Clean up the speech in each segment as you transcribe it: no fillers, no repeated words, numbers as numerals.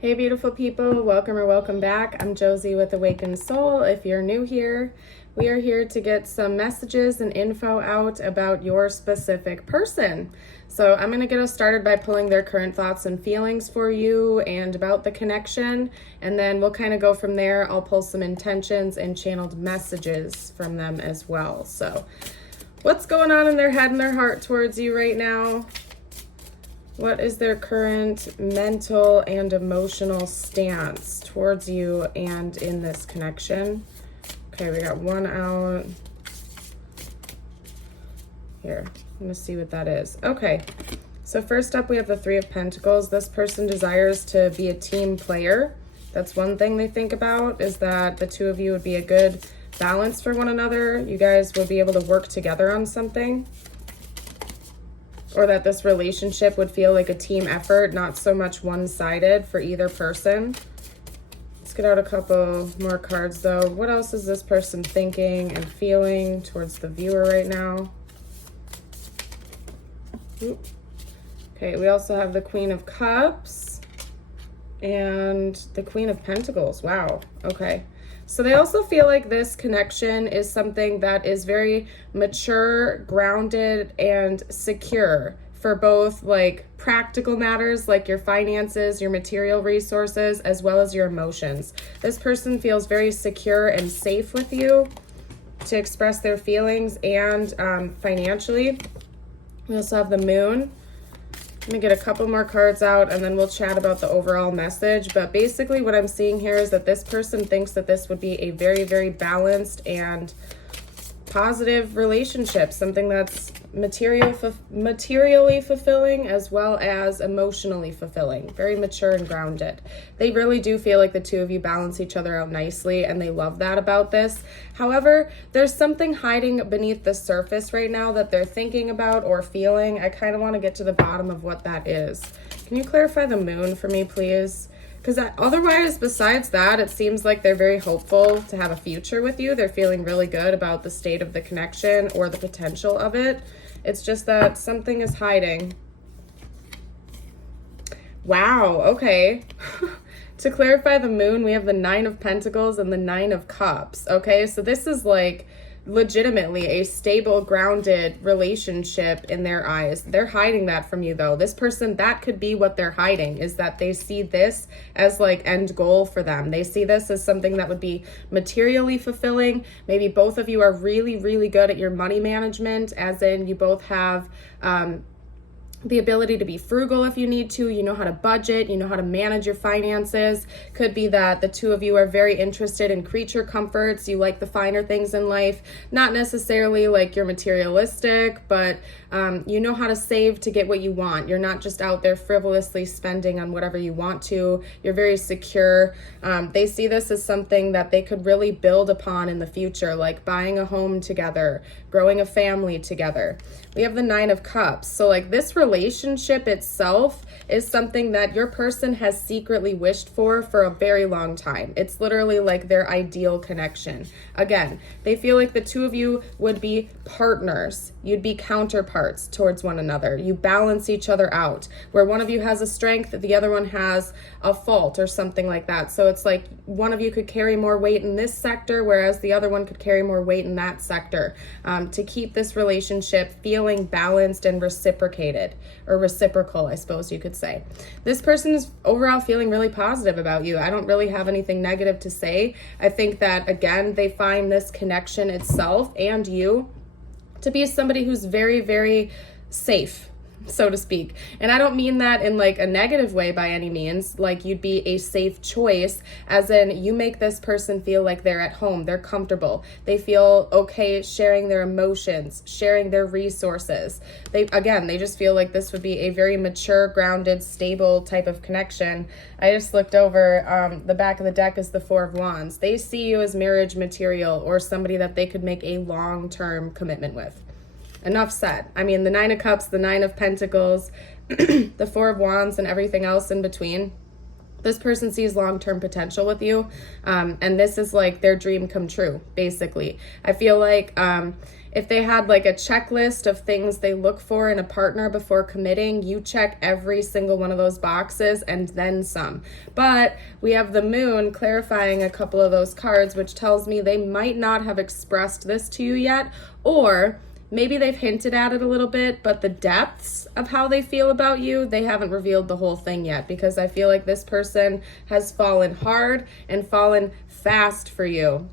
Hey beautiful people, welcome or welcome back. I'm Josie with Awakened Soul. If you're new here, we are here to get some messages and info out about your specific person. So I'm going to get us started by pulling their current thoughts and feelings for you and about the connection, and then we'll kind of go from there. I'll pull some intentions and channeled messages from them as well. So what's going on in their head and their heart towards you right now? What is their current mental and emotional stance towards you and in this connection? Okay, we got one out. Here, I'm going to see what that is. Okay, so first up we have the Three of Pentacles. This person desires to be a team player. That's one thing they think about, is that the two of you would be a good balance for one another. You guys will be able to work together on something. Or that this relationship would feel like a team effort, not so much one-sided for either person. Let's get out a couple more cards though. What else is this person thinking and feeling towards the viewer right now? Okay, we also have the Queen of Cups and the Queen of Pentacles. Wow, okay. So they also feel like this connection is something that is very mature, grounded, and secure for both like practical matters like your finances, your material resources, as well as your emotions. This person feels very secure and safe with you to express their feelings and financially. We also have the Moon. Let me get a couple more cards out and then we'll chat about the overall message. But basically what I'm seeing here is that this person thinks that this would be a very, very balanced and positive relationship, something that's materially fulfilling as well as emotionally fulfilling, very mature and grounded. They really do feel like the two of you balance each other out nicely, and they love that about this. However, there's something hiding beneath the surface right now that they're thinking about or feeling. I kind of want to get to the bottom of what that is. Can you clarify the Moon for me, please? Because otherwise, besides that, it seems like they're very hopeful to have a future with you. They're feeling really good about the state of the connection or the potential of it. It's just that something is hiding. Wow, okay. To clarify the Moon, we have the Nine of Pentacles and the Nine of Cups. Okay, so this is like legitimately a stable, grounded relationship in their eyes. They're hiding that from you though. This person, that could be what they're hiding, is that they see this as like end goal for them. They see this as something that would be materially fulfilling. Maybe both of you are really, really good at your money management, as in you both have the ability to be frugal if you need to. You know how to budget, you know how to manage your finances. Could be that the two of you are very interested in creature comforts. You like the finer things in life, not necessarily like you're materialistic, but you know how to save to get what you want. You're not just out there frivolously spending on whatever you want to. You're very secure. They see this as something that they could really build upon in the future, like buying a home together, growing a family together. We have the Nine of Cups. So like this relationship itself is something that your person has secretly wished for a very long time. It's literally like their ideal connection. Again, they feel like the two of you would be partners. You'd be counterparts towards one another. You balance each other out. Where one of you has a strength, the other one has a fault or something like that. So it's like one of you could carry more weight in this sector, whereas the other one could carry more weight in that sector, to keep this relationship feeling balanced and reciprocated, or reciprocal, I suppose you could say. This person is overall feeling really positive about you. I don't really have anything negative to say. I think that, again, they find this connection itself and you to be somebody who's very, very safe, so to speak. And I don't mean that in like a negative way by any means. Like you'd be a safe choice, as in you make this person feel like they're at home, they're comfortable, they feel okay sharing their emotions, sharing their resources. They just feel like this would be a very mature, grounded, stable type of connection. I just looked over, the back of the deck is the Four of Wands. They see you as marriage material or somebody that they could make a long-term commitment with. Enough said. I mean, the Nine of Cups, the Nine of Pentacles, the Four of Wands, and everything else in between. This person sees long-term potential with you, and this is like their dream come true, basically. I feel like if they had like a checklist of things they look for in a partner before committing, you check every single one of those boxes and then some. But we have the moon clarifying a couple of those cards, which tells me they might not have expressed this to you yet, or maybe they've hinted at it a little bit, but the depths of how they feel about you, they haven't revealed the whole thing yet, because I feel like this person has fallen hard and fallen fast for you.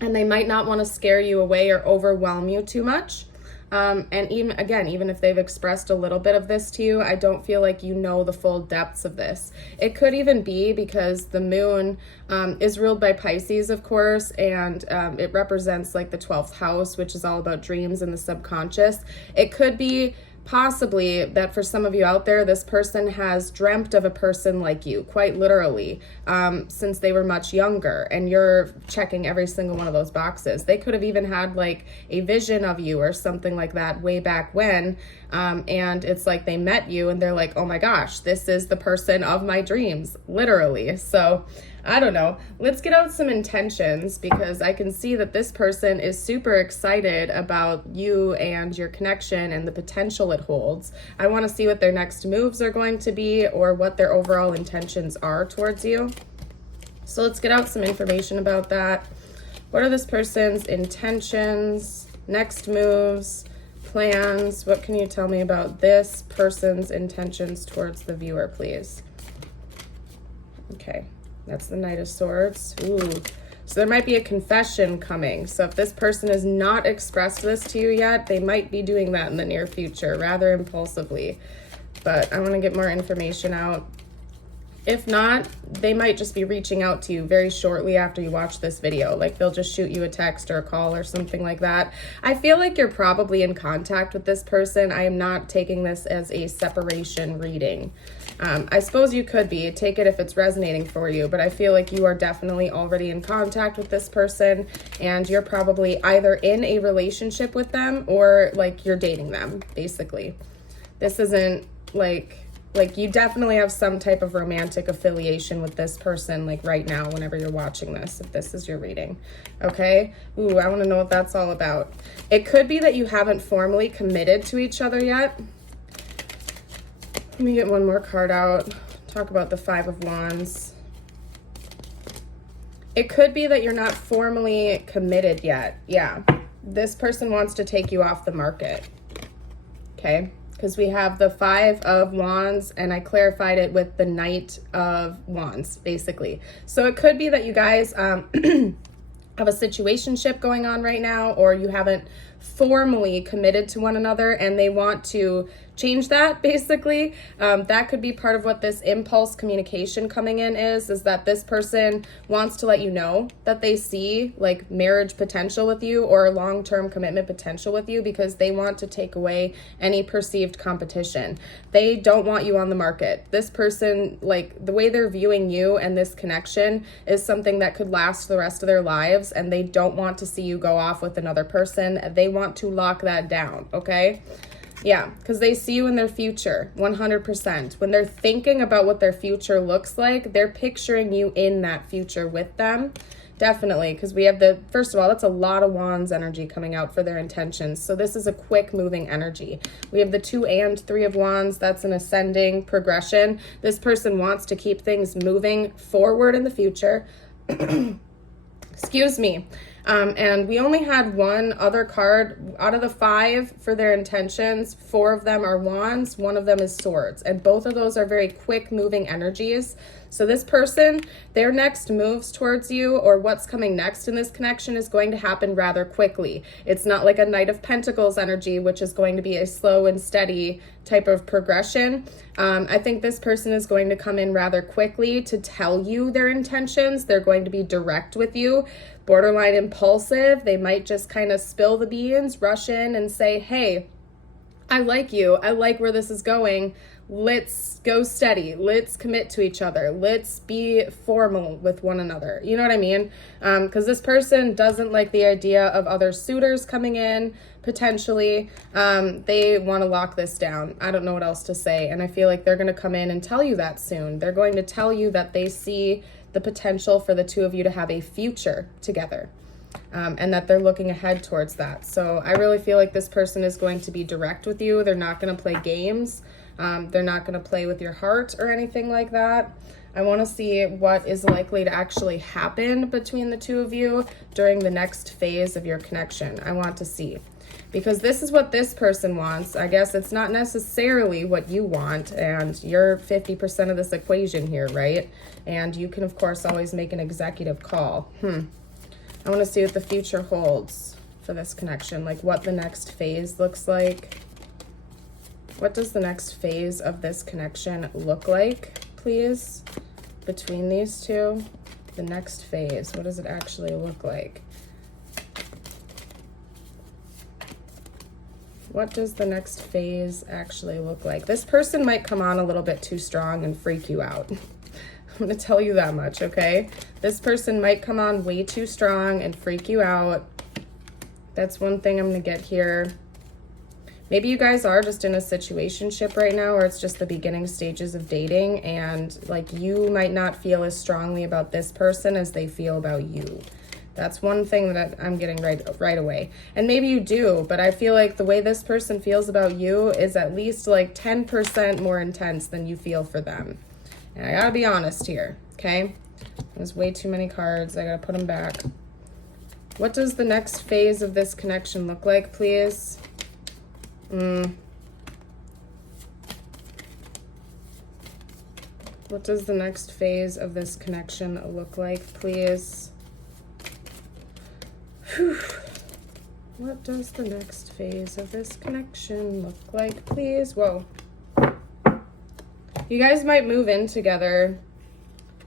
And they might not want to scare you away or overwhelm you too much. And even if they've expressed a little bit of this to you, I don't feel like you know the full depths of this. It could even be because the moon is ruled by Pisces, of course, and it represents like the 12th house, which is all about dreams and the subconscious. It could be possibly that for some of you out there, this person has dreamt of a person like you, quite literally, since they were much younger, and you're checking every single one of those boxes. They could have even had like a vision of you or something like that way back when, and it's like they met you and they're like, oh my gosh, this is the person of my dreams, literally. So I don't know. Let's get out some intentions, because I can see that this person is super excited about you and your connection and the potential it holds. I want to see what their next moves are going to be, or what their overall intentions are towards you. So let's get out some information about that. What are this person's intentions, next moves, plans? What can you tell me about this person's intentions towards the viewer, please? Okay. That's the Knight of Swords. Ooh. So there might be a confession coming. So if this person has not expressed this to you yet, they might be doing that in the near future, rather impulsively. But I want to get more information out. If not, they might just be reaching out to you very shortly after you watch this video. Like they'll just shoot you a text or a call or something like that. I feel like you're probably in contact with this person. I am not taking this as a separation reading. I suppose you could be. Take it if it's resonating for you, but I feel like you are definitely already in contact with this person, and you're probably either in a relationship with them or like you're dating them, basically. This isn't like you definitely have some type of romantic affiliation with this person, like right now, whenever you're watching this, if this is your reading. Okay? Ooh, I want to know what that's all about. It could be that you haven't formally committed to each other yet. Let me get one more card out. Talk about the Five of Wands. It could be that you're not formally committed yet. Yeah. This person wants to take you off the market. Okay? Because we have the Five of Wands, and I clarified it with the Knight of Wands, basically. So it could be that you guys have a situationship going on right now, or you haven't formally committed to one another and they want to change that, basically. That could be part of what this impulse communication coming in is that this person wants to let you know that they see like marriage potential with you or long-term commitment potential with you, because they want to take away any perceived competition. They don't want you on the market. This person, like the way they're viewing you and this connection is something that could last the rest of their lives, and they don't want to see you go off with another person. They want to lock that down, okay? Yeah, because they see you in their future, 100%. When they're thinking about what their future looks like, they're picturing you in that future with them. Definitely, because we have first of all, that's a lot of Wands energy coming out for their intentions. So this is a quick moving energy. We have the 2 and 3 of Wands. That's an ascending progression. This person wants to keep things moving forward in the future. Excuse me. And we only had one other card out of the 5 for their intentions. 4 of them are Wands, 1 of them is Swords, and both of those are very quick moving energies. So this person, their next moves towards you, or what's coming next in this connection, is going to happen rather quickly. It's not like a Knight of Pentacles energy, which is going to be a slow and steady type of progression. I think this person is going to come in rather quickly to tell you their intentions. They're going to be direct with you, borderline impulsive. They might just kind of spill the beans, rush in and say, hey, I like you. I like where this is going. let's go steady. Let's commit to each other. Let's be formal with one another. You know what I mean? Because this person doesn't like the idea of other suitors coming in, potentially. They want to lock this down. I don't know what else to say. And I feel like they're going to come in and tell you that soon. They're going to tell you that they see the potential for the two of you to have a future together. And that they're looking ahead towards that. So I really feel like this person is going to be direct with you. They're not going to play games. They're not going to play with your heart or anything like that. I want to see what is likely to actually happen between the two of you during the next phase of your connection. I want to see. Because this is what this person wants. I guess it's not necessarily what you want, and you're 50% of this equation here, right? And you can, of course, always make an executive call. I want to see what the future holds for this connection, like what the next phase looks like. What does the next phase of this connection look like, please, between these two? The next phase, what does it actually look like? What does the next phase actually look like? This person might come on a little bit too strong and freak you out. I'm going to tell you that much, okay? This person might come on way too strong and freak you out. That's one thing I'm going to get here. Maybe you guys are just in a situationship right now, or it's just the beginning stages of dating, and like you might not feel as strongly about this person as they feel about you. That's one thing that I'm getting right away. And maybe you do, but I feel like the way this person feels about you is at least like 10% more intense than you feel for them. And I gotta be honest here, okay? There's way too many cards. I gotta put them back. What does the next phase of this connection look like, please? What does the next phase of this connection look like, please? Whew. What does the next phase of this connection look like, please? Whoa. You guys might move in together.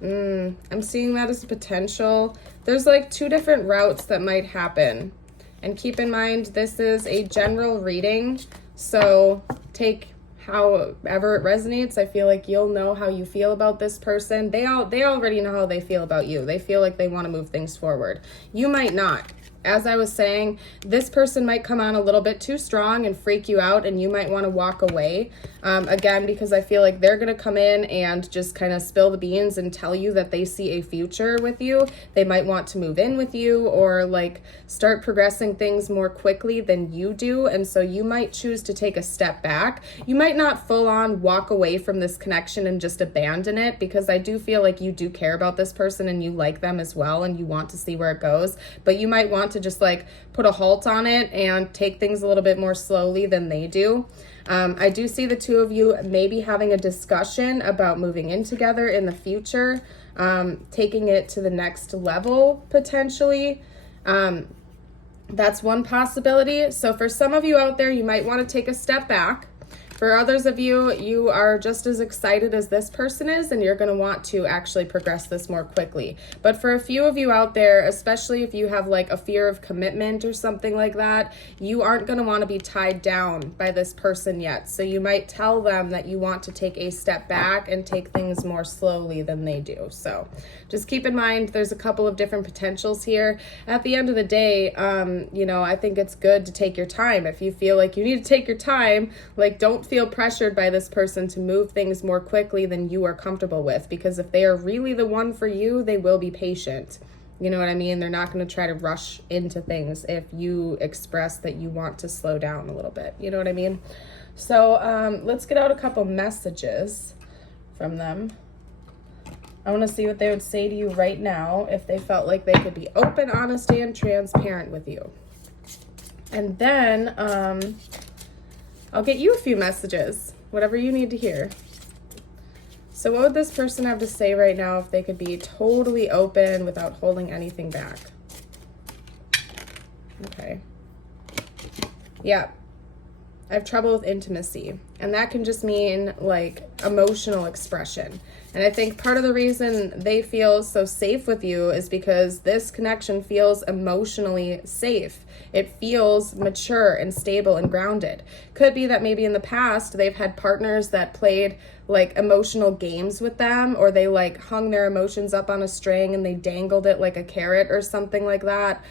I'm seeing that as a potential. There's like two different routes that might happen. And keep in mind, this is a general reading, so take however it resonates. I feel like you'll know how you feel about this person. They already know how they feel about you. They feel like they want to move things forward. You might not. As I was saying, this person might come on a little bit too strong and freak you out, and you might want to walk away. Again, because I feel like they're going to come in and just kind of spill the beans and tell you that they see a future with you. They might want to move in with you or like start progressing things more quickly than you do. And so you might choose to take a step back. You might not full on walk away from this connection and just abandon it, because I do feel like you do care about this person and you like them as well and you want to see where it goes. But you might want to just like put a halt on it and take things a little bit more slowly than they do. I do see the two of you maybe having a discussion about moving in together in the future, taking it to the next level potentially. That's one possibility. So for some of you out there, you might want to take a step back. For others of you, you are just as excited as this person is, and you're going to want to actually progress this more quickly. But for a few of you out there, especially if you have like a fear of commitment or something like that, you aren't going to want to be tied down by this person yet. So you might tell them that you want to take a step back and take things more slowly than they do. So just keep in mind, there's a couple of different potentials here. At the end of the day, I think it's good to take your time. If you feel like you need to take your time, like don't feel pressured by this person to move things more quickly than you are comfortable with, because if they are really the one for you, they will be patient. You know what I mean? They're not going to try to rush into things if you express that you want to slow down a little bit. You know what I mean? So let's get out a couple messages from them. I want to see what they would say to you right now if they felt like they could be open, honest, and transparent with you. And then I'll get you a few messages, whatever you need to hear. So what would this person have to say right now if they could be totally open without holding anything back? Okay. Yeah. I have trouble with intimacy, and that can just mean like emotional expression. And I think part of the reason they feel so safe with you is because this connection feels emotionally safe. It feels mature and stable and grounded. Could be that maybe in the past they've had partners that played like emotional games with them, or they like hung their emotions up on a string and they dangled it like a carrot or something like that.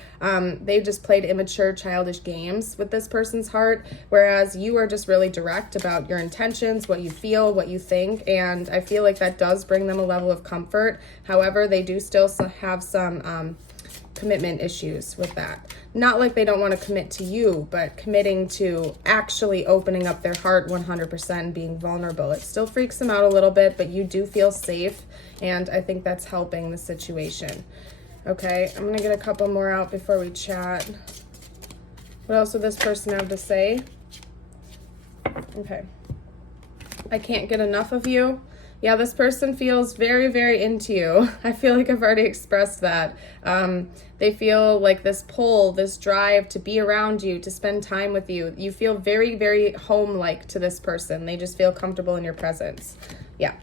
They just played immature, childish games with this person's heart, whereas you are just really direct about your intentions, what you feel, what you think, and I feel like that does bring them a level of comfort. However, they do still have some commitment issues with that. Not like they don't want to commit to you, but committing to actually opening up their heart 100% and being vulnerable. It still freaks them out a little bit, but you do feel safe, and I think that's helping the situation. Okay, I'm going to get a couple more out before we chat. What else would this person have to say? Okay. I can't get enough of you. Yeah, this person feels very, very into you. I feel like I've already expressed that. They feel like this pull, this drive to be around you, to spend time with you. You feel very, very home-like to this person. They just feel comfortable in your presence. Yeah.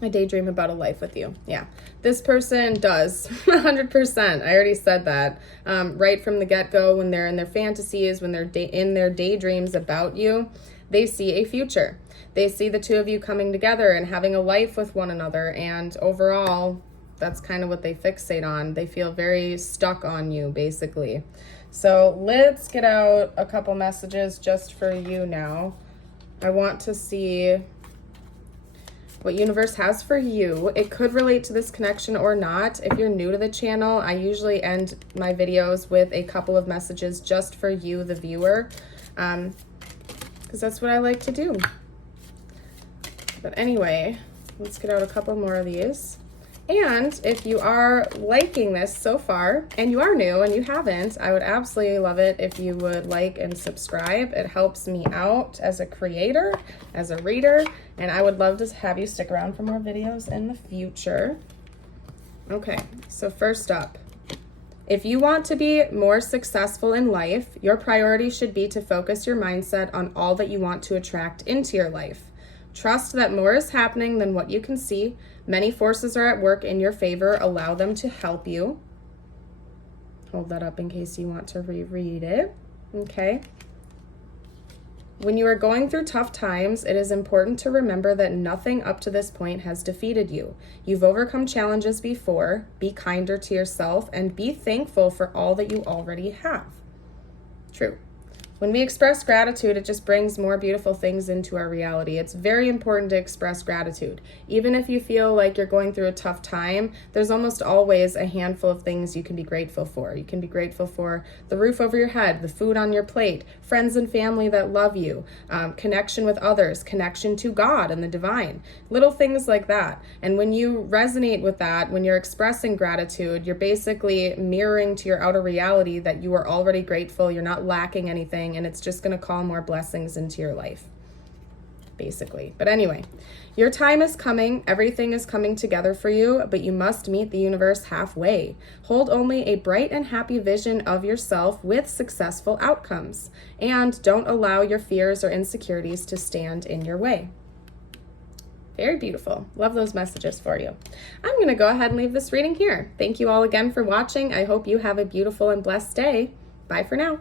I daydream about a life with you. Yeah. This person does. 100%. I already said that. Right from the get-go, when they're in their fantasies, when they're in their daydreams about you, they see a future. They see the two of you coming together and having a life with one another, and overall, that's kind of what they fixate on. They feel very stuck on you, basically. So let's get out a couple messages just for you now. I want to see what universe has for you. It could relate to this connection or not. If you're new to the channel, I usually end my videos with a couple of messages just for you, the viewer, because that's what I like to do. But anyway, let's get out a couple more of these. And if you are liking this so far, and you are new and you haven't, I would absolutely love it if you would like and subscribe. It helps me out as a creator, as a reader, and I would love to have you stick around for more videos in the future. Okay, so first up, if you want to be more successful in life, your priority should be to focus your mindset on all that you want to attract into your life. Trust that more is happening than what you can see. Many forces are at work in your favor. Allow them to help you. Hold that up in case you want to reread it. Okay. When you are going through tough times, it is important to remember that nothing up to this point has defeated you. You've overcome challenges before. Be kinder to yourself and be thankful for all that you already have. True. When we express gratitude, it just brings more beautiful things into our reality. It's very important to express gratitude. Even if you feel like you're going through a tough time, there's almost always a handful of things you can be grateful for. You can be grateful for the roof over your head, the food on your plate, friends and family that love you, connection with others, connection to God and the divine, little things like that. And when you resonate with that, when you're expressing gratitude, you're basically mirroring to your outer reality that you are already grateful, you're not lacking anything, and it's just going to call more blessings into your life, basically. But anyway, your time is coming. Everything is coming together for you, but you must meet the universe halfway. Hold only a bright and happy vision of yourself with successful outcomes, and don't allow your fears or insecurities to stand in your way. Very beautiful. Love those messages for you. I'm going to go ahead and leave this reading here. Thank you all again for watching. I hope you have a beautiful and blessed day. Bye for now.